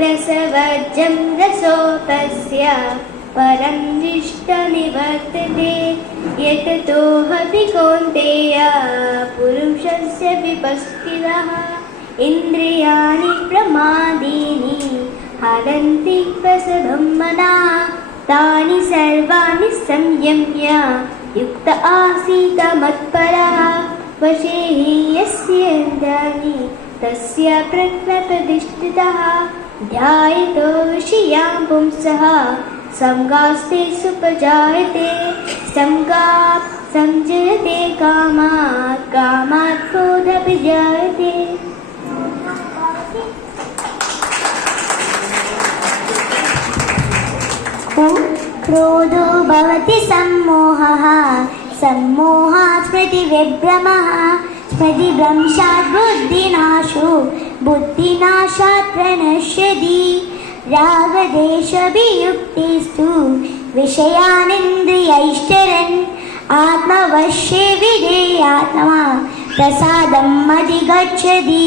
रसवर्जं रसोपस्य परं दृष्टनिवर्तते यततो हपि कौन्तेय पुरुषस्य विपस्थितः इन्द्रियाणि प्रमादीनि हरन्ति प्रसभं मनः तानि सर्वाणि संयम्य युक्त आसीत् मत्परः वशे हि यस्य इन्द्रियाणि तस्य प्रज्ञप्रतिष्ठितः ध्यायतो विषयान् पुंसः संगास्ते सुपजायते संगात् संजयते कामात् कामात् क्रोधपि जायते। क्रोधो भवति सम्मोहः सम्मोहात् स्मृतिविभ्रमः स्मृतिभ्रंशात् बुद्धिनाशो बुद्धिनाशात् प्रणश्यति रागदेशवियुक्तेस्तु विषयानिन्द्रियैश्चरन् आत्मवश्ये विधेयात्मा प्रसादम् अधिगच्छति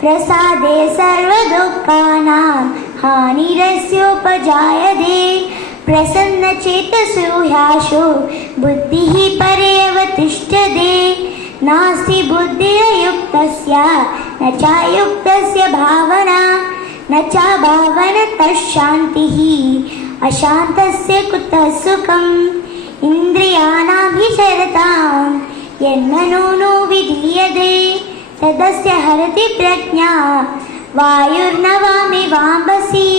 प्रसादे सर्वदुःखानां हानिरस्योपजायते प्रसन्नचेतसो ह्याशो बुद्धिः पर्यवतिष्ठते नास्ति बुद्धिर्युक्तस्य न चायुक्तस्य भावना न च भावनतः शान्तिः अशान्तस्य कुतः सुखम् इन्द्रियाणाभिचरतां यन्मनो नो विधीयते तदस्य हरति प्रज्ञा वायुर्नवामिवाम्भसि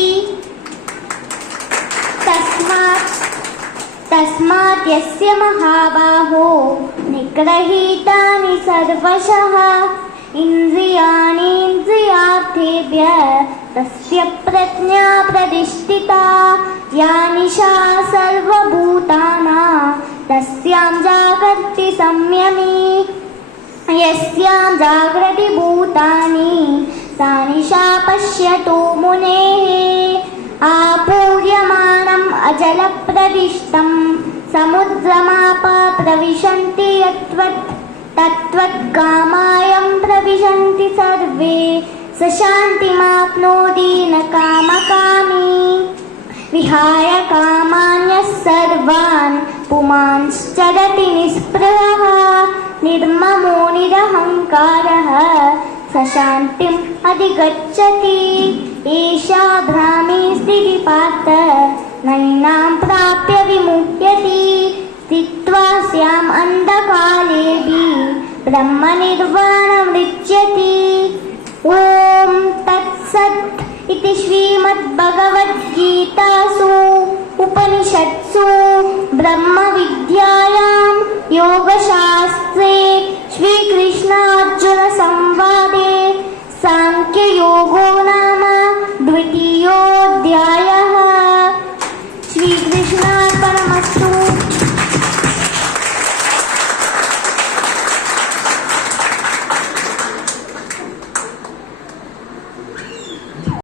तस्मात् यस्य महाबाहो निग्रहीतानि सर्वशः इन्द्रियाणीन्द्रियार्थेभ्यः तस्य प्रज्ञा प्रतिष्ठिता या निशा सर्वभूतानां तस्यां जागर्ति संयमी यस्यां जागृति भूतानि सा निशा पश्यतो मुनेः आपूर्यमाणम् अजलप्रदिष्टं समुद्रमाप प्रविशन्ति तत्त्वत्कामायं प्रविशन्ति सर्वे स शान्तिमाप्नोति न कामकामी विहाय कामान्यः सर्वान् पुमांश्चरति निःस्पृहः निर्ममो निरहङ्कारः स शान्तिम् अधिगच्छति एषा भ्रामी स्थितिः पार्थ नैनां प्राप्य विमुह्यति स्थित्वा स्याम् अन्धकालेऽपि ब्रह्मनिर्वाणमृच्छति। ॐ तत्सत् इति श्रीमद्भगवद्गीतासु उपनिषत्सु ब्रह्मविद्यायां योगशास्त्रे श्रीकृष्ण